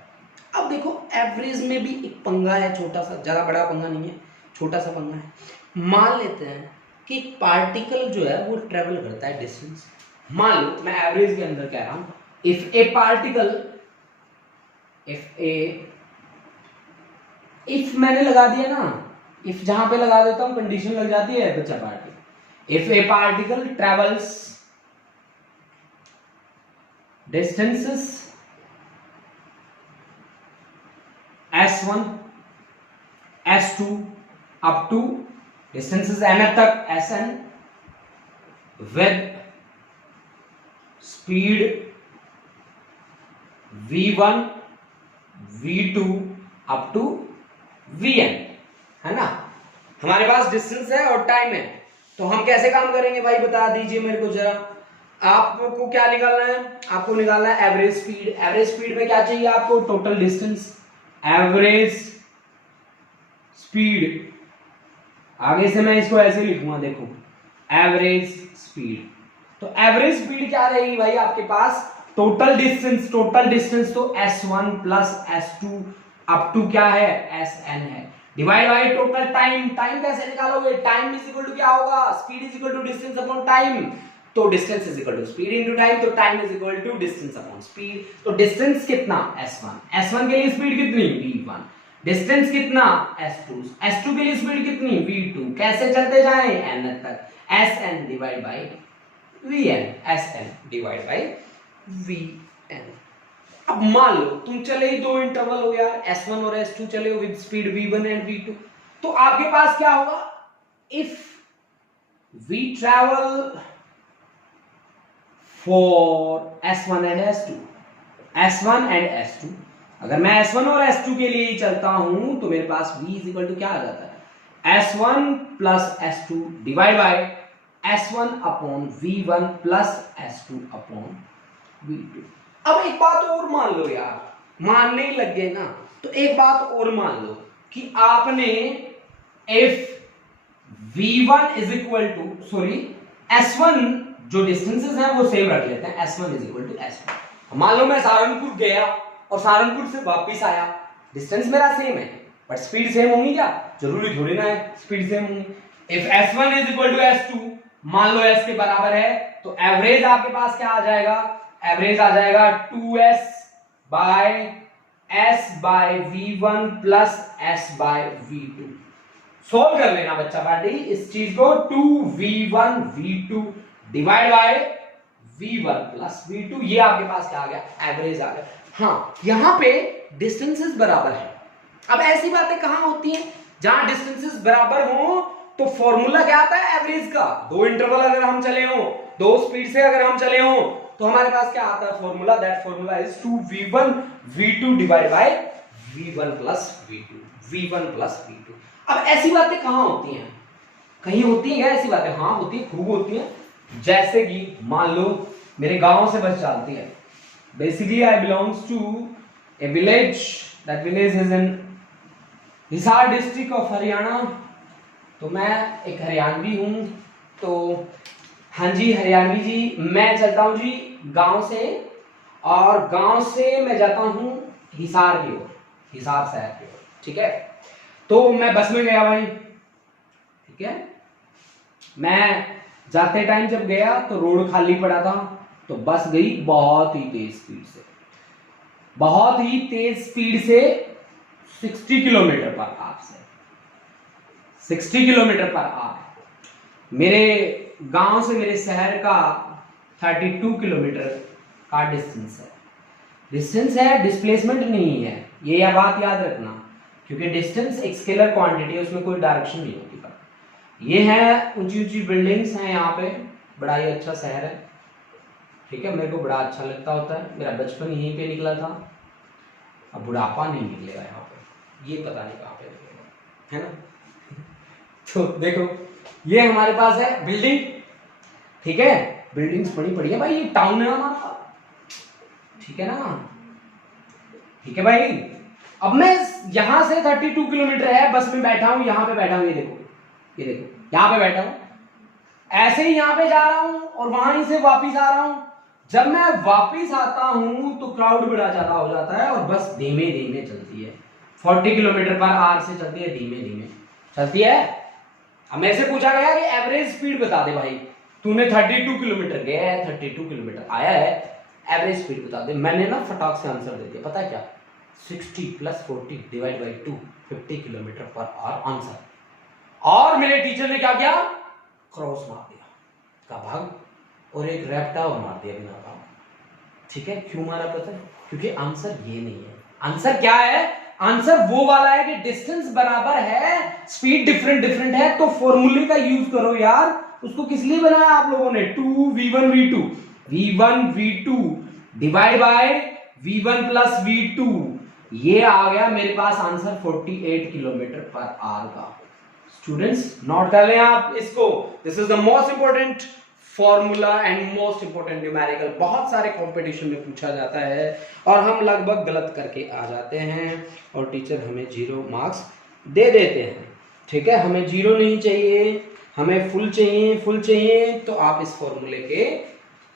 अब देखो एवरेज में भी एक पंगा है, छोटा सा, ज्यादा बड़ा पंगा नहीं है, छोटा सा पंगा है। मान लेते हैं कि पार्टिकल जो है वो ट्रेवल करता है डिस्टेंस। मान लो मैं एवरेज के अंदर कह रहा हूं, इफ ए पार्टिकल, इफ मैंने लगा दिया ना, इफ जहां पे लगा देता हूं कंडीशन लग जाती है बच्चा particle. If a particle travels distances S1 S2 up to distances n तक Sn with speed v1 v2 up to vn, है ना। हमारे पास डिस्टेंस है और टाइम है, तो हम कैसे काम करेंगे भाई बता दीजिए मेरे को जरा। आपको क्या निकालना है? आपको निकालना है एवरेज स्पीड। एवरेज स्पीड में क्या चाहिए आपको? Total distance. एवरेज स्पीड, आगे से मैं इसको ऐसे लिखूंगा, देखो एवरेज स्पीड। तो एवरेज स्पीड क्या रहेगी भाई आपके पास? टोटल डिस्टेंस तो S1 plus S2 up to क्या है? Sn है, divide by total time. Time कैसे निकालोगे? टाइम इज इक्वल टू क्या होगा? Speed is equal to distance upon time. तो distance is equal to speed into time, तो time is equal to distance upon speed. तो distance कितना? S1 के लिए स्पीड कितनी? v1। डिस्टेंस कितना? S2 के लिए स्पीड कितनी? v2। कैसे चलते जाएं? n तक। Sn divide by vn। अब मान लो तुम चले ही 2 इंटरवल हो गया, S1 और S2 चले हो with speed v1 and v2, तो आपके पास क्या होगा? If we travel for S1 and S2, अगर मैं S1 और S2 के लिए ही चलता हूं तो मेरे पास v इज इक्वल टू क्या आ जाता है? S1 plus S2 divide by S1 upon V1 plus S2 upon V2। अब एक बात और मान लो यार, मानने ही लग गए ना, तो एक बात और मान लो कि आपने if V1 is equal to, sorry S1 जो डिस्टेंसेस हैं वो सेम रख लेते हैं, S1 is equal to S2। मान लो मैं सहारनपुर गया और सहारनपुर से वापस आया, डिस्टेंस मेरा सेम है बट स्पीड सेम होगी क्या? जरूरी थोड़ी ना है स्पीड सेम होगी। If S1 is equal to S2, मान लो S के बराबर है, तो एवरेज आपके पास क्या आ जाएगा? एवरेज आ जाएगा 2S by S by V1 plus S by V2। Solve कर लेना बच्चा पार्टी इस चीज को, 2V1 V2 divide by V1 plus V2, ये आपके पास क्या आ गया? एवरेज आ गया। हाँ, यहां पे डिस्टेंसेस बराबर है। अब ऐसी बातें कहां होती हैं? जहां डिस्टेंसेस बराबर हो तो फॉर्मूला क्या आता है एवरेज का? 2 इंटरवल अगर हम चले हो, 2 स्पीड से अगर हम चले हो, तो हमारे पास क्या आता है formula, that formula is 2v1 v2 divide by v1 plus v2, v1 plus v2। अब ऐसी बातें कहां होती हैं, कहीं होती हैं क्या ऐसी बातें? हाँ होती है, खूब होती हैं। जैसे कि मान लो मेरे गांव से बस चलती है, basically I belongs to a village, that village is in Hisar district of Haryana. तो मैं एक हरियाणवी हूं, तो हाँ जी हरियाणवी जी, मैं चलता हूं जी गांव से, और गांव से मैं जाता हूं हिसार की ओर, हिसार शहर की ओर, ठीक है। तो मैं बस में गया भाई, ठीक है। मैं जाते टाइम जब गया तो रोड खाली पड़ा था, तो बस गई बहुत ही तेज स्पीड से, बहुत ही तेज स्पीड से 60 किलोमीटर पर आवर से, 60 किलोमीटर पर आवर। मेरे गांव से मेरे शहर का 32 किलोमीटर का डिस्टेंस है, डिस्प्लेसमेंट नहीं है, ये या बात याद रखना, क्योंकि डिस्टेंस एक स्केलर क्वांटिटी है, उसमें कोई डायरेक्शन नहीं होती। ये है ऊंची ऊंची बिल्डिंग्स हैं यहाँ पे, बड़ा ही अच्छा शहर है, ठीक है। मेरे को बड़ा अच्छा लगता होता है, मेरा बचपन यहीं पे निकला था, अब बुढ़ापा नहीं निकलेगा यहाँ पे, ये पता नहीं कहाँ पे निकलेगा, है ना। तो देखो ये हमारे पास है बिल्डिंग, ठीक है, बिल्डिंग्स बड़ी बड़ी है भाई, ये टाउन है हमारा, ठीक है ना, ठीक है भाई। अब मैं यहां से 32 किलोमीटर है, बस में बैठा हूं, यहां पे बैठा हूं, ये देखो यहां पे बैठा हूं, ऐसे ही यहां पे जा रहा हूं और वहां से वापिस आ रहा हूं। जब मैं वापिस आता हूं तो क्राउड बड़ा ज्यादा हो जाता है और बस धीमे धीमे चलती है, 40 किलोमीटर पर आवर से चलती है, धीमे धीमे चलती है। अब मेरे से पूछा गया कि एवरेज स्पीड बता दे भाई, तूने 32 किलोमीटर गया है, 32 किलोमीटर आया है, एवरेज स्पीड बता दे। मैंने ना फटाक से आंसर दे दिया, पता है क्या, 60 + 40 divide by 2, 50 kilometre per hour answer. और मेरे टीचर ने क्या किया, क्रॉस मार दिया, का भाग, और एक रैप्टा और मार दिया बिना काम, ठीक है। क्यों मारा पता है, क्योंकि आंसर ये नहीं है। आंसर क्या है, आंसर वो वाला है कि डिस्टेंस बराबर है, स्पीड डिफरेंट है, तो फॉर्मूले का यूज करो यार। उसको किस लिए बनाया आप लोगों ने, 2v1 v2 divide by v1 plus v2, ये आ गया मेरे पास आंसर 48 किलोमीटर पर आवर का। स्टूडेंट्स नोट कर लें आप इसको, this is the most important formula and most important numerical, बहुत सारे कंपटीशन में पूछा जाता है और हम लगभग गलत करके आ जाते हैं और टीचर हमें 0 मार्क्स दे देते हैं, ठीक है। हमें 0 नहीं चाहिए, हमें फुल चाहिए, तो आप इस फॉर्मूले के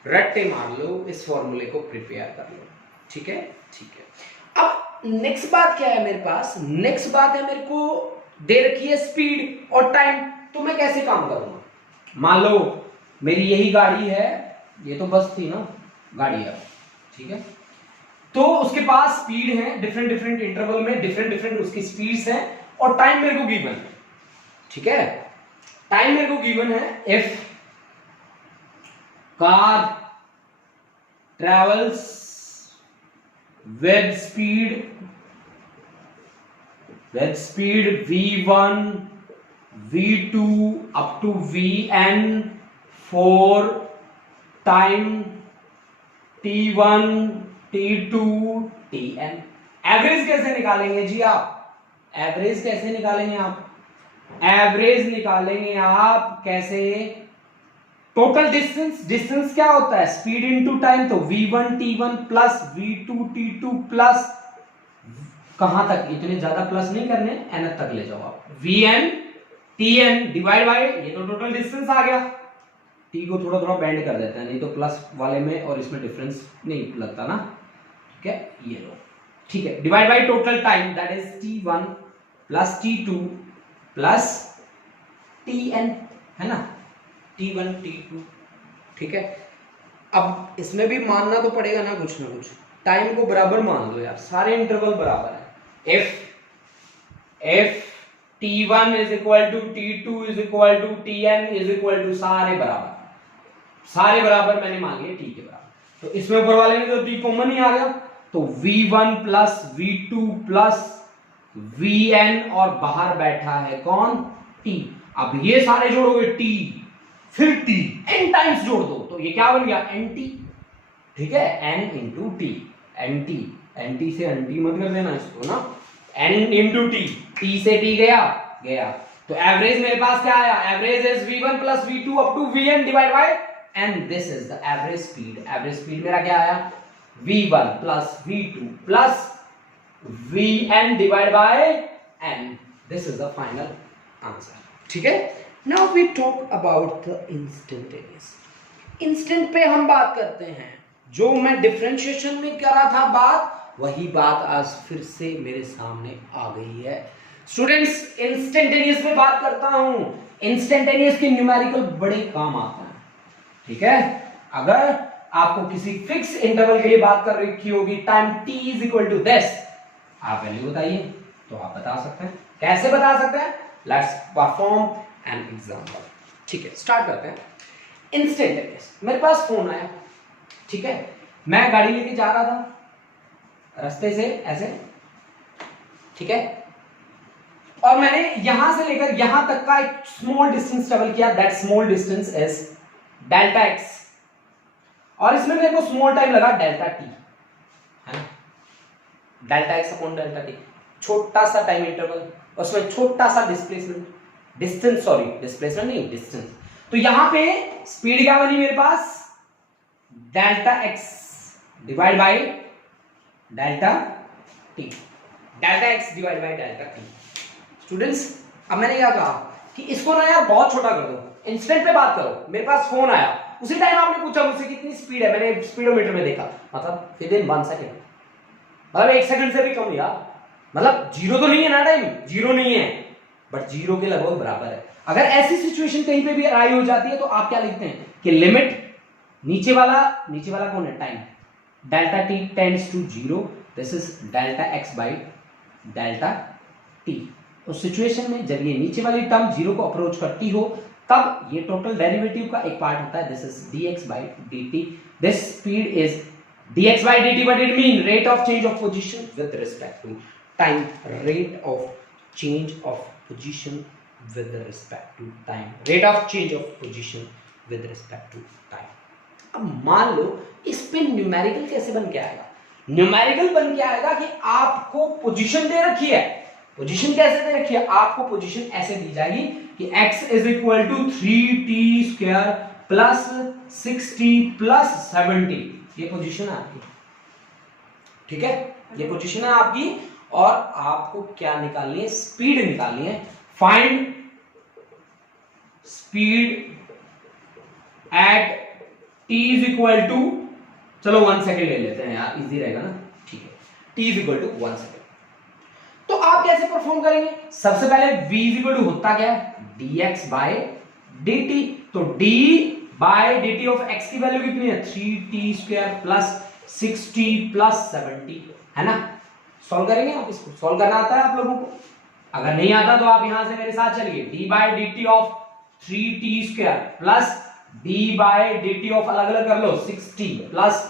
रट्टे मार लो, इस फॉर्मूले को प्रिपेयर कर लो, ठीक है, ठीक है। अब नेक्स्ट बात क्या है मेरे पास, नेक्स्ट बात है मेरे को दे रखी है स्पीड और टाइम, तो मैं कैसे काम करूंगा। मान लो मेरी यही गाड़ी है, ये तो बस थी ना, गाड़ी है, ठीक है, तो उसके पास स्पीड है, डिफरेंट इंटरवल में डिफरेंट उसकी स्पीड्स हैं, और टाइम मेरे को गिवन है, ठीक है। टाइम मेरे को गिवन है, if car travels with speed v1 v2 up to vn for time t1 t2 tn। Average कैसे निकालेंगे जी आप, एवरेज कैसे निकालेंगे आप, एवरेज निकालेंगे आप कैसे, टोटल डिस्टेंस क्या होता है, स्पीड इनटू टाइम, तो v1 t1 plus v2 t2 plus, कहां तक, इतने ज्यादा प्लस नहीं करने, n तक ले जाओ आप, vn tn डिवाइड बाय, ये तो टोटल डिस्टेंस आ गया, t को थोड़ा थोड़ा बेंड कर देते हैं, नहीं तो प्लस वाले में और इसमें डिफरेंस नहीं लगता ना, ठीक है, ये लो, ठीक है, divide by total time, that is t1 plus t2 plus tn, है ना, t1 t2, ठीक है। अब इसमें भी मानना तो पड़ेगा ना कुछ, टाइम को बराबर मान लो यार, सारे इंटरवल बराबर है। if t1 is equal to t2 is equal to tn is equal to सारे बराबर मैंने मान लिए t के बराबर, तो इसमें ऊपर वाले में तो t कॉमन ही आ गया, तो v1 plus v2 plus vn, और बाहर बैठा है कौन, t। अब ये सारे जोड़ोगे t, फिर t n टाइम्स जोड़ दो, तो ये क्या बन गया nt, ठीक है, n into t, n t से एन टी मत कर देना इसको ना, n इंटू टी, टी से टी गया तो एवरेज मेरे पास क्या आया, average is v1 plus v2 up to vn divide by n, this is the average speed. Average speed मेरा क्या आया, v1 plus v2 plus vn divide by n, this is the final answer. ठीक है, now we talk about the instantaneous. Instant पे हम बात करते हैं, जो मैं डिफरेंशिएशन में कर रहा था बात, वही बात आज फिर से मेरे सामने आ गई है। स्टूडेंट्स, इंस्टेंटेनियस पे बात करता हूं। इंस्टेंटेनियस के न्यूमेरिकल बड़े काम आता है। ठीक है, अगर आपको किसी फिक्स इंटरवल के लिए बात कर रखी होगी, time t is equal to this, आप वैल्यू बताइए तो आप बता सकते हैं। कैसे बता सकते हैं, लेट्स परफॉर्म एन एग्जांपल। ठीक है, स्टार्ट करते हैं। इंस्टेंटेनियस, मेरे पास फोन आया, ठीक है, मैं गाड़ी लेके जा रहा था रास्ते से ऐसे, ठीक है, और मैंने यहां से लेकर यहां तक का एक स्मॉल डिस्टेंस ट्रेवल किया, that small distance is delta X, और इसमें मेरे को स्मॉल टाइम लगा डेल्टा टी, है ना, delta X upon delta T, छोटा सा टाइम इंटरवल, उसमें छोटा सा डिस्प्लेसमेंट, डिस्टेंस, सॉरी डिस्प्लेसमेंट नहीं, डिस्टेंस। तो यहां पे स्पीड क्या बनी मेरे पास, delta X divide by delta T, delta X divide by delta T. Students, अब मैंने क्या कहा कि इसको ना यार बहुत छोटा कर दो, इंस्टेंट पे बात करो। मेरे पास फोन आया, उसी टाइम आपने पूछा मुझसे कितनी स्पीड है, मैंने स्पीडोमीटर में देखा, मतलब विद इन 1 सेकंड, मतलब 1 सेकंड से भी कम यार, मतलब जीरो तो नहीं है ना, टाइम जीरो नहीं है, बट जीरो के लगभग बराबर है। अगर ऐसी सिचुएशन कहीं पे भी आई हो जाती है तो आप क्या लिखते हैं कि लिमिट, नीचे वाला कौन है, time, delta t tends to zero, this is delta x by delta t. उस सिचुएशन में जब ये नीचे वाली टर्म जीरो को अप्रोच करती हो, तब ये टोटल डेरिवेटिव का एक पार्ट होता है, this is dx by dt, this speed is dx by dt, but it mean rate of change of position with respect to time, rate of change of position with respect to time, rate of change of position with respect to time। अब मान लो इस पे numerical कैसे बन के आएगा, numerical बन के आएगा कि आपको पोजीशन दे रखी है, पोजीशन कैसे दे रखी है, आपको पोजीशन ऐसे दी जाएगी कि x is equal to 3t square plus 6t plus 70, ये पोजीशन है आपकी, ठीक है, ये पोजीशन है आपकी, और आपको क्या निकालनी है, स्पीड निकालनी है। Find speed at t is equal to, चलो 1 सेकेंड ले लेते हैं यार, इजी रहेगा ना, ठीक है, t is equal to 1 second. तो आप कैसे परफॉर्म करेंगे, सबसे पहले v इज इक्वल टू होता क्या है, dx बाय dt, तो d by dt of x की वैल्यू कितनी है, 3t square plus 6t plus 70, है ना। सॉल्व करेंगे आप, इसको सॉल्व करना आता है आप लोगों को, अगर नहीं आता तो आप यहां से मेरे साथ चलिए, d by dt of 3t square plus d by dt of, अलग अलग कर लो, 6t plus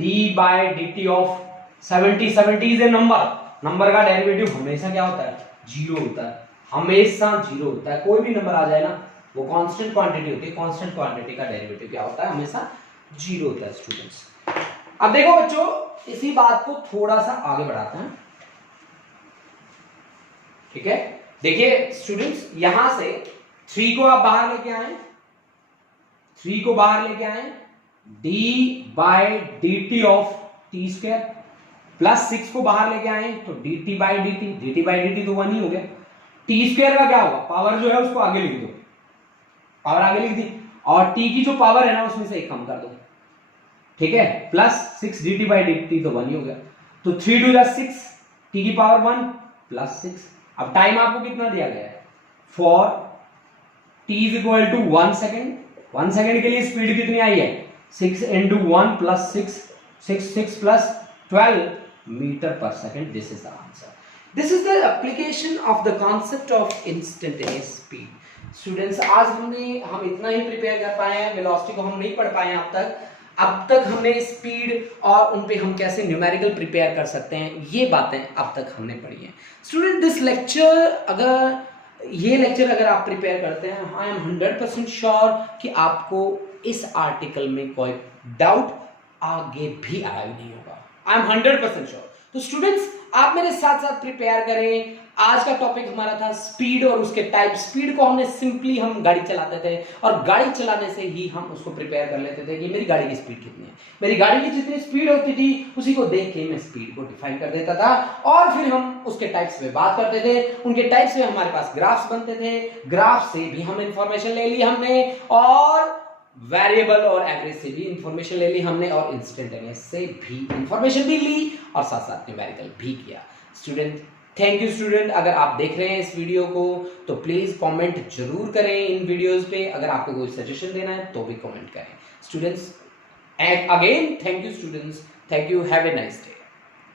d by dt of 70, 70 is a number, number का डेरिवेटिव हमेशा क्या होता है, जीरो होता है, हमेशा जीरो होता है, कोई भी नंबर आ जाए ना, वो कांस्टेंट क्वांटिटी होती है, कांस्टेंट क्वांटिटी का डेरिवेटिव क्या होता है, हमेशा जीरो होता है स्टूडेंट्स। अब देखो बच्चों, इसी बात को थोड़ा सा आगे बढ़ाते हैं, ठीक है, देखिए स्टूडेंट्स, यहां से 3 को आप बाहर लेके आए, 3 को बाहर लेके आए, d by dt of t square plus 6 को बाहर लेके आए तो dt बाय dt तो 1 ही हो गया, t स्क्वायर का क्या होगा, पावर जो है उसको आगे लिख दो, पावर आगे लिख दी, और t की जो पावर है ना उसमें से एक कम कर दो, ठीक है, प्लस 6 dt बाय dt तो 1 ही हो गया, तो 3 2 6, t की पावर 1 प्लस 6। अब टाइम आपको कितना दिया गया है, for t is equal to 1 second, 1 second के लिए स्पीड कितनी आई है, 6 इंटू 1 प्लस 6 प्लस 12 मीटर पर second, this is the answer. This is the application of the concept of instantaneous speed. Students, आज हम इतना ही प्रिपेयर कर पाए हैं, वेलोसिटी को हम नहीं पढ़ पाए हैं अब तक हमने स्पीड और उन पे हम कैसे न्यूमेरिकल प्रिपेयर कर सकते हैं, ये बातें अब तक हमने पढ़ी हैं। स्टूडेंट, दिस लेक्चर, अगर ये लेक्चर अगर आप प्रिपेयर करते हैं, आई एम 100% श्योर कि आपको इस आर्टिकल में कोई डाउट आगे भी अराइव नहीं होगा। I am 100% sure. तो स्टूडेंट्स, आप मेरे साथ साथ प्रिपेयर करें। आज का टॉपिक हमारा था स्पीड और उसके टाइप। स्पीड को हमने सिंपली हम गाड़ी चलाते थे और गाड़ी चलाने से ही हम उसको प्रिपेयर कर लेते थे कि मेरी गाड़ी की स्पीड कितनी है। मेरी गाड़ी की जितनी स्पीड होती थी उसी को देख के मैं स्पीड को डिफाइन कर देता था और फिर हम उसके टाइप्स पे बात करते थे। उनके टाइप्स में हमारे पास ग्राफ्स बनते थे, ग्राफ से भी हम इंफॉर्मेशन ले ली हमने और वेरिएबल और एवरेज से भी इंफॉर्मेशन ले ली हमने और इंस्टेंटेनियस से भी इंफॉर्मेशन भी ली और साथ साथ न्यूमेरिकल भी किया। Student, thank you student. अगर आप देख रहे हैं इस वीडियो को तो प्लीज कमेंट जरूर करें इन वीडियोस पे। अगर आपको कोई सजेशन देना है तो भी कमेंट करें। Students, again thank you students, thank you, have a nice day.